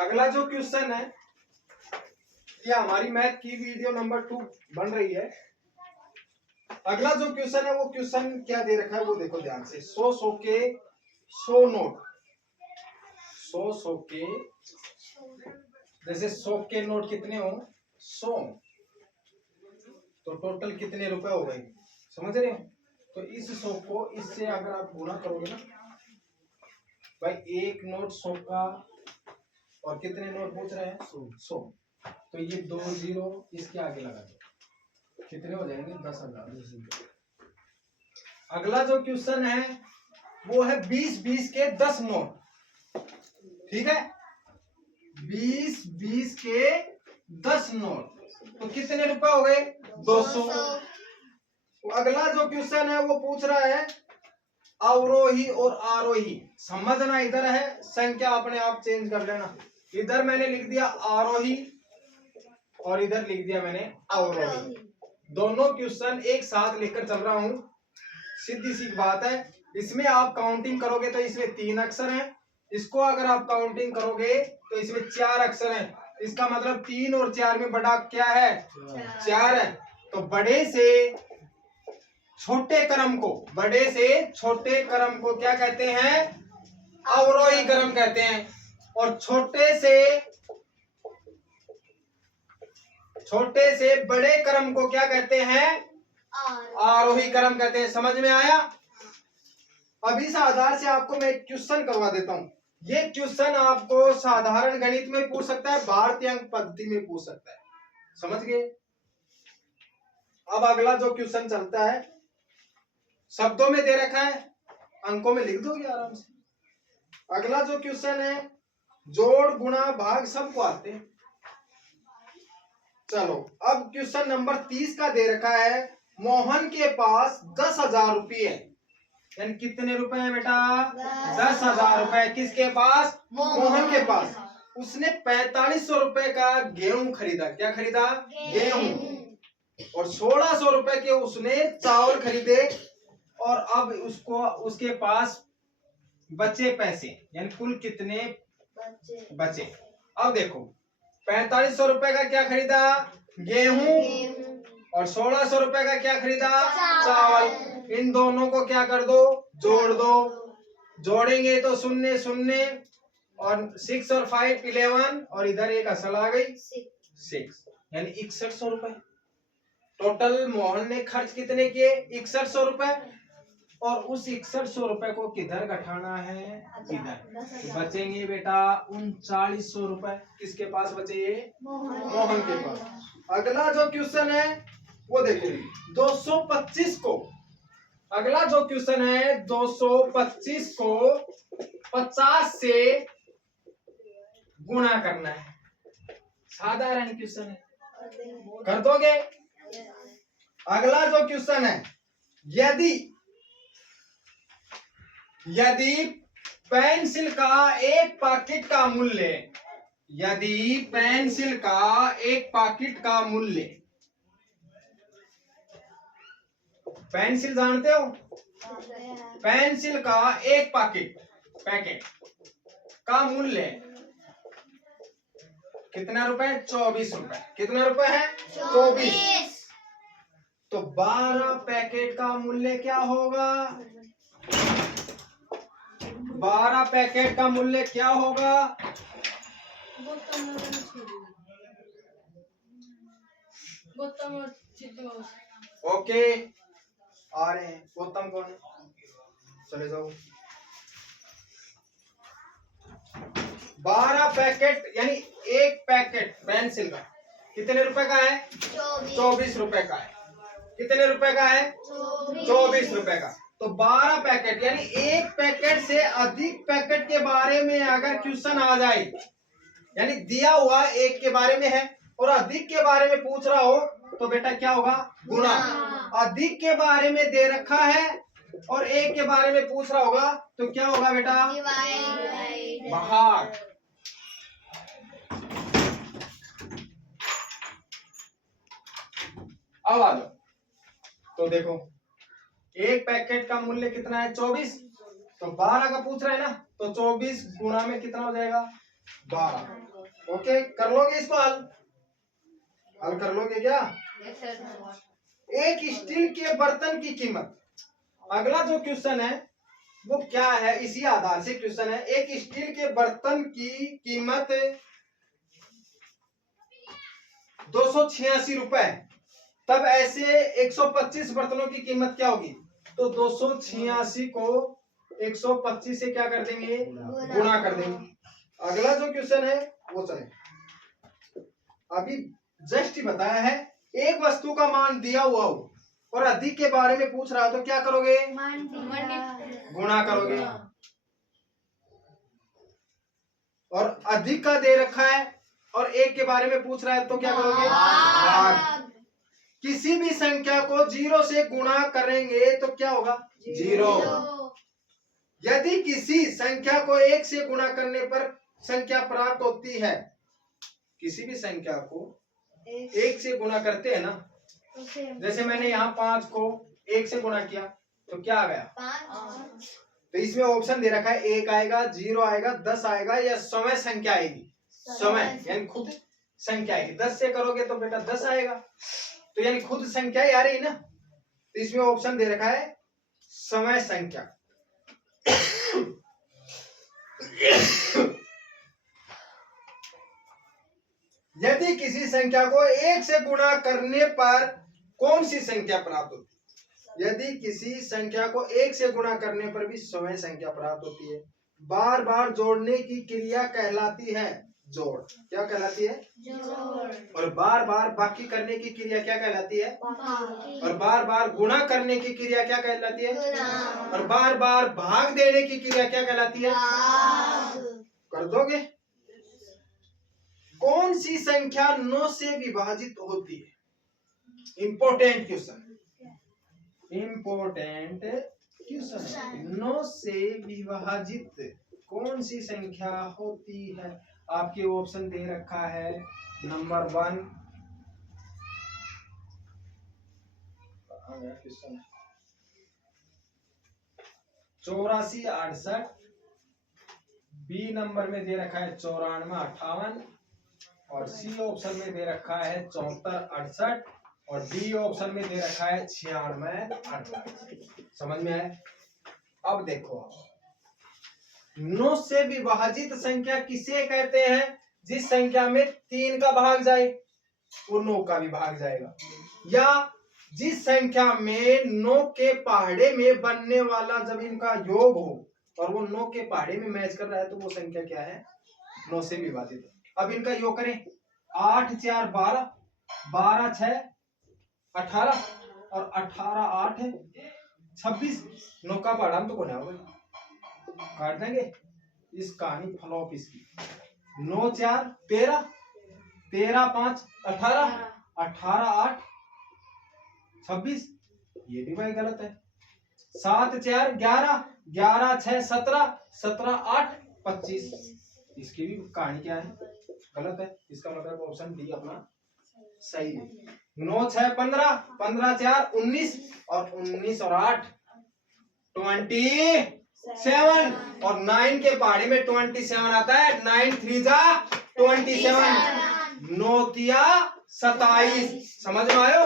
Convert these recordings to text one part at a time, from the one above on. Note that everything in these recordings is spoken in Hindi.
अगला जो क्वेश्चन है, ये हमारी मैथ की वीडियो नंबर 2 बन रही है। अगला जो क्वेश्चन है वो क्वेश्चन क्या दे रखा है वो देखो ध्यान से। 100 के 100 नोट, 100 के, जैसे 100 के नोट कितने हो 100, तो टोटल कितने रुपए हो गए, समझ रहे हो। तो इस 100 को इससे अगर आप गुणा करोगे ना भाई, एक नोट 100 का, और कितने नोट पूछ रहे हैं 100, तो ये 2 जीरो इसके आगे लगा दो, कितने हो जाएंगे 10,000। अगला जो क्वेश्चन है वो है 20 के 10 नोट, ठीक है, 20 के 10 नोट, तो कितने रुपए हो गए 200। अगला जो क्वेश्चन है वो पूछ रहा है अवरोही और आरोही, समझना इधर है, संख्या अपने आप चेंज कर लेना। इधर मैंने लिख दिया आरोही और इधर लिख दिया मैंने अवरोही, दोनों क्वेश्चन एक साथ लेकर चल रहा हूं। सीधी सी बात है, इसमें आप काउंटिंग करोगे तो इसमें 3 अक्षर हैं, इसको अगर आप काउंटिंग करोगे तो इसमें 4 अक्षर हैं। इसका मतलब 3 और 4 में बड़ा क्या है 4 है। तो बड़े से छोटे क्रम को, बड़े से छोटे क्रम को क्या कहते हैं अवरोही क्रम कहते हैं, और छोटे से बड़े क्रम को क्या कहते हैं आरोही क्रम कहते हैं। समझ में आया। अब इस आधार से आपको मैं एक क्वेश्चन करवा देता हूं। ये क्वेश्चन आपको साधारण गणित में पूछ सकता है, भारतीय अंक पद्धति में पूछ सकता है, समझ गए। अब अगला जो क्वेश्चन चलता है, शब्दों में दे रखा है, अंकों में लिख दोगे आराम से। अगला जो क्वेश्चन है, जोड़ गुणा भाग सबको आते हैं। चलो अब क्वेश्चन नंबर 30 का दे रखा है, मोहन के पास 10,000 रुपये है, यानी कितने रुपए है बेटा 10,000 रुपए। किसके पास मोहन के पास। उसने 4500 रुपए का गेहूं खरीदा, क्या खरीदा गेहूं, और 1600 रुपए के उसने चावल खरीदे, और अब उसके पास बचे पैसे, यानी कुल कितने बचे। अब देखो 4500 रुपए का क्या खरीदा गेहूं, और 1600 रुपए का क्या खरीदा चावल। इन दोनों को क्या कर दो जोड़ दो, जोड़ेंगे तो 0 0 और 6 और 5 11, और इधर एक असल आ गई 6, यानी 6100 रुपए। टोटल मोहन ने खर्च कितने किए 6100 रुपए, और उस 6100 रुपए को किधर घटाना है इधर, तो बचेंगे बेटा 3900 रुपए। किसके पास बचे ये मोहन के पास। अगला जो क्वेश्चन है वो देखिए 225 को, अगला जो क्वेश्चन है 225 को 50 से गुणा करना है। साधारण क्वेश्चन है, कर दोगे। अगला जो क्वेश्चन है, यदि पेंसिल का एक पैकेट का मूल्य, यदि पेंसिल का एक पैकेट का मूल्य, पेंसिल जानते हो, पेंसिल का एक पैकेट का मूल्य कितना रुपए 24 रुपए। कितना रुपए है 24। तो 12 पैकेट का मूल्य क्या होगा, 12 पैकेट का मूल्य क्या होगा ओके आ रहे हैं। गौतम कौन है, चले जाओ। 12 पैकेट यानी एक पैकेट पेंसिल का कितने रुपए का है 24 रुपए का है। कितने रुपए का है 24 रुपए का। तो 12 पैकेट यानी एक पैकेट से अधिक पैकेट के बारे में अगर क्वेश्चन आ जाए, यानी दिया हुआ एक के बारे में है और अधिक के बारे में पूछ रहा हो, तो बेटा क्या होगा गुणा। अधिक के बारे में दे रखा है और एक के बारे में पूछ रहा होगा तो क्या होगा बेटा भाग। अब आ जाओ, तो देखो एक पैकेट का मूल्य कितना है 24, तो 12 का पूछ रहा है ना, तो 24 गुणा में कितना हो जाएगा 12। ओके, कर लोगे इसको हल कर लोगे क्या? एक स्टील के बर्तन की कीमत, अगला जो क्वेश्चन है वो क्या है, इसी आधार से क्वेश्चन है। एक स्टील के बर्तन की कीमत 286 रुपए, तब ऐसे 125 बर्तनों की कीमत क्या होगी? तो 286 को 125 से क्या कर देंगे? गुणा कर देंगे। अगला जो क्वेश्चन है वो चले, अभी जस्ट ही बताया है, एक वस्तु का मान दिया हुआ हो और अधिक के बारे में पूछ रहा हो तो क्या करोगे? गुणा करोगे। और अधिक का दे रखा है और एक के बारे में पूछ रहा है तो क्या करोगे? भाग। किसी भी संख्या को 0 से गुणा करेंगे तो क्या होगा? 0। यदि किसी संख्या को 1 से गुणा करने पर संख्या प्राप्त होती है, किसी भी संख्या को 1 से गुणा करते हैं ना, जैसे मैंने यहाँ 5 को 1 से गुणा किया तो क्या आ गया? तो इसमें ऑप्शन दे रखा है, 1 आएगा, 0 आएगा, 10 आएगा या समय संख्या आएगी। समय यानी खुद संख्या आएगी। 10 से करोगे तो बेटा 10 आएगा, तो यानी खुद संख्या ही आ रही ना। तो इसमें ऑप्शन दे रखा है समय संख्या। यदि किसी संख्या को 1 से गुणा करने पर कौन सी संख्या प्राप्त होती है? यदि किसी संख्या को 1 से गुणा करने पर भी समय संख्या प्राप्त होती है। बार बार जोड़ने की क्रिया कहलाती है जोड़। क्या कहलाती है? जोड़। और बार बार बाकी करने की क्रिया क्या कहलाती है? और बार बार गुणा करने की क्रिया क्या कहलाती है? और बार बार भाग देने की क्रिया क्या कहलाती है? कर दोगे? कौन सी संख्या 9 से विभाजित होती है? Important question, important question. 9 से विभाजित कौन सी संख्या होती है? आपके ऑप्शन दे रखा है, नंबर 1 84 68, बी नंबर में दे रखा है 94 58, और सी ऑप्शन में दे रखा है 74 68, और डी ऑप्शन में दे रखा है 96 68। समझ में आए? अब देखो, 9 से विभाजित संख्या किसे कहते हैं? जिस संख्या में 3 का भाग जाए वो 9 का भी भाग जाएगा, या जिस संख्या में 9 के पहाड़े में बनने वाला जब इनका योग हो और वो 9 के पहाड़े में मैच कर रहा है तो वो संख्या क्या है? 9 से विभाजित। अब इनका योग करें, 8 4 12, 12 6 18, और 18 8 26। 9 का पहाड़ा तो कौन है? काट देंगे इस कहानी फ्लॉप इसकी। 9 4 13, 13 5 18, 18 8 26, ये भी भाई गलत है। 7 4 11, 11 6 17, 17 8 25, इसकी भी कहानी क्या है? गलत है। इसका मतलब ऑप्शन डी अपना सही है। 9 6 15, 15 4 19, और 19 और 8 27, और 9 के पहाड़े में 27 आता है। 9 3 जा 27, 9 तिया 27। समझ में आयो?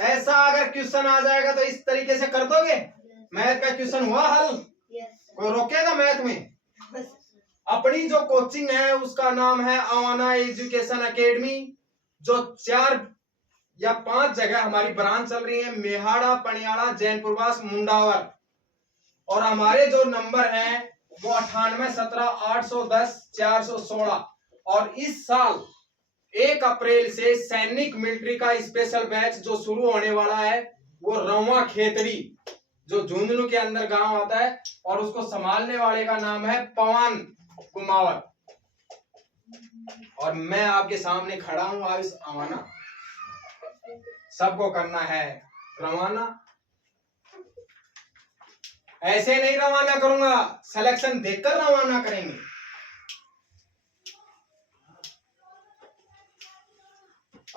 ऐसा अगर क्वेश्चन आ जाएगा तो इस तरीके से कर दोगे। मैथ का क्वेश्चन हुआ हल, कोई रोकेगा मैथ में? अपनी जो कोचिंग है उसका नाम है अवाना एजुकेशन एकेडमी, जो 4 या 5 जगह हमारी ब्रांच चल रही है, मेहाड़ा, पनियाड़ा, जैनपुरवास, मुंडावर। और हमारे जो नंबर हैं वो 98 17 810 416। और इस साल 1 अप्रैल से सैनिक मिलिट्री का स्पेशल बैच जो शुरू होने वाला है, वो रवा खेतड़ी, जो झुंझुनू के अंदर गांव आता है, और उसको संभालने वाले का नाम है पवन कुमावत। और मैं आपके सामने खड़ा हूं आयुष अवाना। सबको करना है रवाना। ऐसे नहीं रवाना करूंगा, सिलेक्शन देखकर रवाना करेंगे।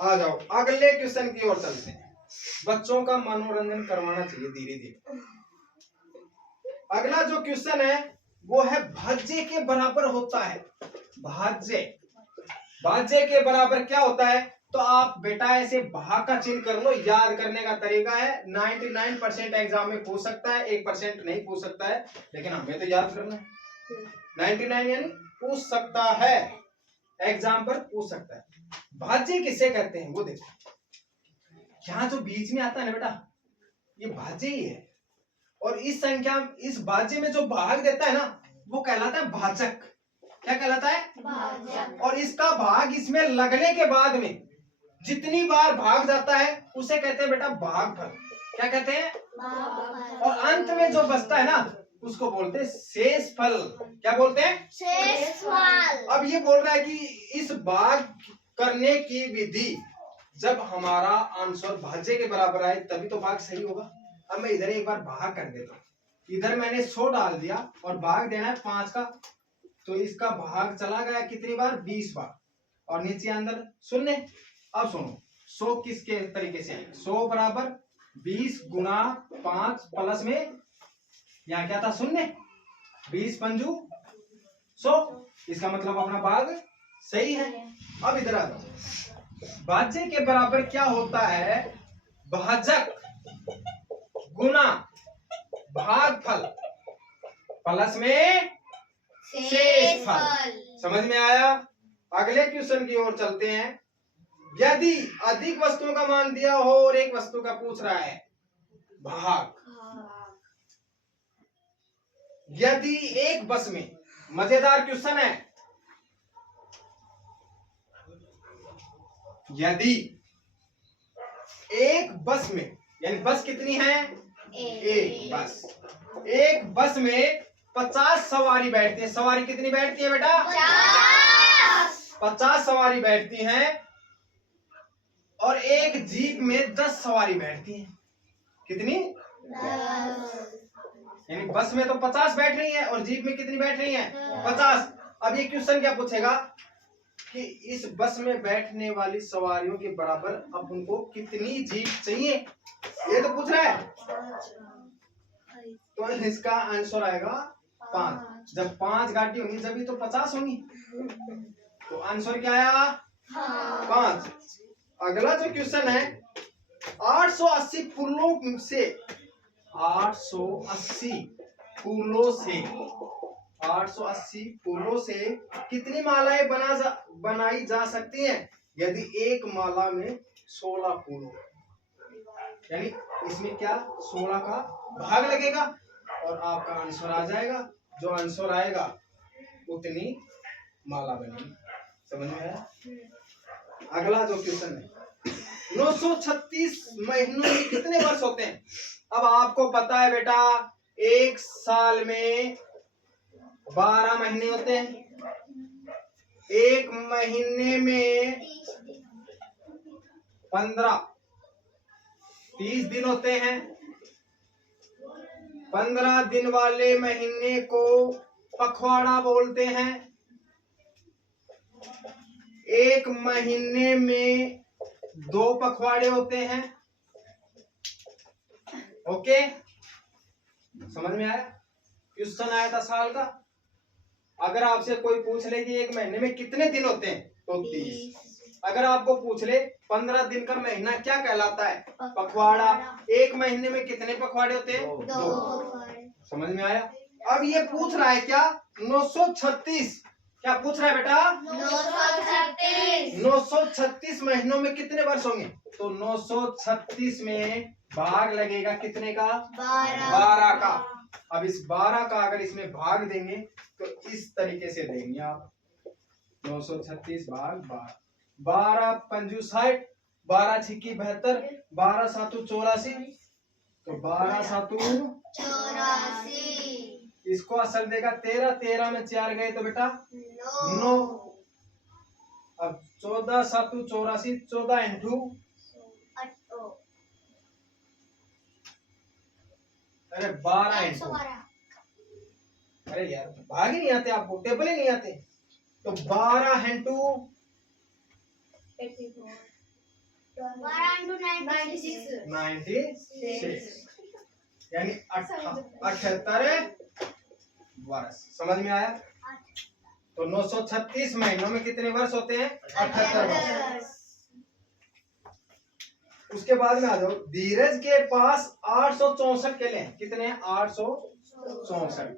आ जाओ अगले क्वेश्चन की ओर चलते हैं। बच्चों का मनोरंजन करवाना चाहिए धीरे धीरे। अगला जो क्वेश्चन है वो है भाज्य के बराबर होता है। भाज्य, भाज्य के बराबर क्या होता है? तो आप बेटा ऐसे भाग का चिन्ह कर लो, याद करने का तरीका है। 99% एग्जाम में पूछ सकता है, 1% नहीं पूछ सकता है, लेकिन हमें तो याद करना है। 99 यानी पूछ सकता है, एग्जाम पर पूछ सकता है। भाज्य किसे कहते हैं वो देखो, यहाँ जो बीच में आता है ना बेटा, ये भाज्य ही है। और इस संख्या, इस भाज्य में जो भाग देता है ना, वो कहलाता है भाजक। क्या कहलाता है? भाजक। और इसका भाग इसमें लगने के बाद में जितनी बार भाग जाता है उसे कहते हैं बेटा भागफल। क्या कहते हैं? भागफल। और अंत में जो बचता है ना उसको बोलते हैं शेषफल। क्या बोलते हैं? शेषफल। अब ये बोल रहा है कि इस भाग करने की विधि, जब हमारा आंसर भाज्य के बराबर आए तभी तो भाग सही होगा। अब मैं इधर एक बार भाग कर देता हूँ, इधर मैंने 100 डाल दिया और भाग देना है 5 का, तो इसका भाग चला गया कितनी बार? 20 बार, और नीचे अंदर शून्य। अब सुनो 100 किसके तरीके से है? 100 बराबर 20 गुना 5 प्लस में यहाँ क्या था? शून्य। 20 पंजू 100, इसका मतलब अपना भाग सही है। अब इधर आ जाओ, भाज्य के बराबर क्या होता है? भाजक गुना भागफल प्लस में शेषफल। समझ में आया? अगले क्वेश्चन की ओर चलते हैं। यदि अधिक वस्तुओं का मान दिया हो और एक वस्तु का पूछ रहा है भाग, यदि एक बस में, मजेदार क्वेश्चन है, यदि एक बस में, यानी बस कितनी है? एक बस, एक बस में 50 सवारी बैठती है। सवारी कितनी बैठती है बेटा? 50 सवारी बैठती हैं। और एक जीप में 10 सवारी बैठती हैं। कितनी? 10। यानी बस में तो 50 बैठ रही हैं और जीप में कितनी बैठ रही हैं? 50। अब ये क्वेश्चन क्या पूछेगा कि इस बस में बैठने वाली सवारियों के बराबर अब उनको कितनी जीप चाहिए, ये तो पूछ रहा है। तो इसका आंसर आएगा 5। जब 5 गाड़ी होंगी जब तो 50 होंगी, तो आंसर क्या आया? 5। अगला जो क्वेश्चन है, 880 फूलों से, 880 फूलों से, 880 फूलों से कितनी मालाएं बनाई जा सकती हैं यदि एक माला में 16 फूल हो? यानी इसमें क्या 16 का भाग लगेगा और आपका आंसर आ जाएगा। जो आंसर आएगा उतनी माला बनेगी। समझ में आया? अगला जो क्वेश्चन है, 936 महीनों में कितने वर्ष होते हैं? अब आपको पता है बेटा, एक साल में 12 महीने होते हैं, एक महीने में 30 दिन होते हैं। 15 दिन वाले महीने को पखवाड़ा बोलते हैं। एक महीने में 2 पखवाड़े होते हैं। ओके, समझ में आया? क्वेश्चन आया था साल का। अगर आपसे कोई पूछ ले कि एक महीने में कितने दिन होते हैं तो 30। अगर आपको पूछ ले 15 दिन का महीना क्या कहलाता है? पखवाड़ा। एक महीने में कितने पखवाड़े होते हैं? 2। समझ में आया? अब ये पूछ रहा है क्या? 936। क्या पूछ रहा है बेटा? 936 महीनों में कितने वर्ष होंगे? तो 936 में भाग लगेगा कितने का? 12 का। अब इस 12 का अगर इसमें भाग देंगे तो इस तरीके से देंगे आप, 936 भाग 12, 12 पंजू 60, 12 छिक्की 72, 12 सातू 84, तो 12 सातू 84। इसको असल देगा 13, 13 में 4 गए तो बेटा 9। अब 14 सातू 84, 14 इंटू, अरे 12 इंटू, अरे यार भाग ही नहीं आते आपको, टेबल ही नहीं आते। तो 12 इंटू 96, यानी 78 वर्ष। समझ में आया? तो 936 महीनों में कितने वर्ष होते हैं? 78 वर्ष। उसके बाद में आ जाओ, धीरज के पास 864 केले हैं। कितने हैं? 864।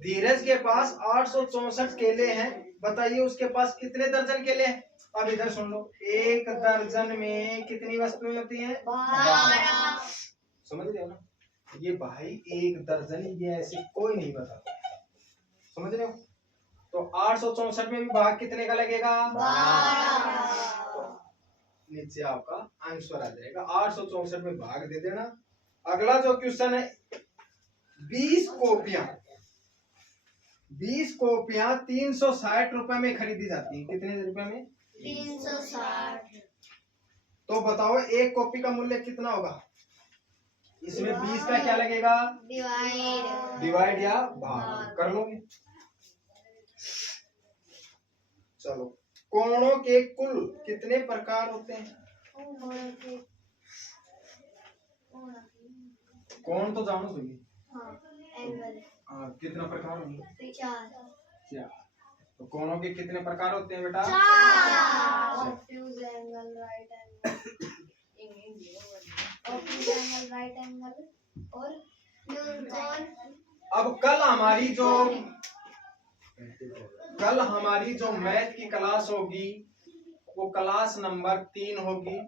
धीरज के पास 864 केले हैं। बताइए उसके पास कितने दर्जन केले हैं? अब इधर सुन लो, एक दर्जन में कितनी वस्तुएं होती हैं? 12। समझ रहे हो ना? ये भाई एक दर्जन, ये ऐसे कोई नहीं बता। समझ रहे हो? तो 864 में भी भाग कितने का लगेगा? 12। नीचे आपका आंसर आ जाएगा। 864 में भाग दे देना। अगला जो क्वेश्चन है, 20 कॉपियां 360 रुपए में खरीदी जाती है। कितने रुपए में? 360। तो बताओ एक कॉपी का मूल्य कितना होगा? इसमें 20 का क्या लगेगा? डिवाइड या भाग कर लोगे। चलो, कोणों के कुल कितने प्रकार होते हैं? कोण तो जानो चाहिए। कितना प्रकार होंगे? 4। तो कोणों के कितने प्रकार होते हैं बेटा? 4। ऑब्ट्यूज एंगल, राइट एंगल और अब कल हमारी जो मैथ की क्लास होगी वो क्लास नंबर 3 होगी।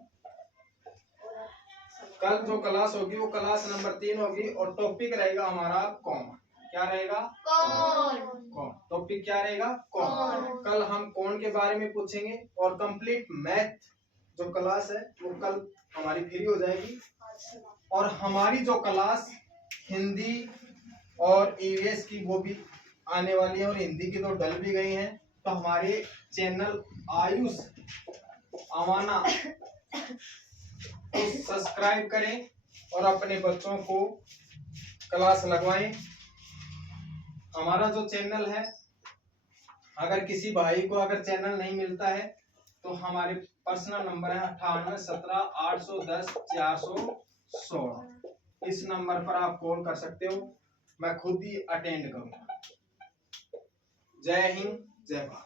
कल जो क्लास होगी वो क्लास नंबर 3 होगी और टॉपिक रहेगा हमारा कौन। क्या रहेगा? कौन। टॉपिक क्या रहेगा? कौन। कल हम कौन के बारे में पूछेंगे और कंप्लीट मैथ जो क्लास है वो कल हमारी फ्री हो जाएगी। और हमारी जो क्लास हिंदी और ईवीएस की वो भी आने वाली है और हिंदी की तो डल भी गई हैं। तो हमारे चैनल आयुष आवाना को सब्सक्राइब करें और अपने बच्चों को क्लास लगवाएं। हमारा जो चैनल है, अगर किसी भाई को अगर चैनल नहीं मिलता है तो हमारे पर्सनल नंबर है 9817 810 416। इस नंबर पर आप कॉल कर सकते हो, मैं खुद ही अटेंड करूंगा। जय हिंद, जय भारत।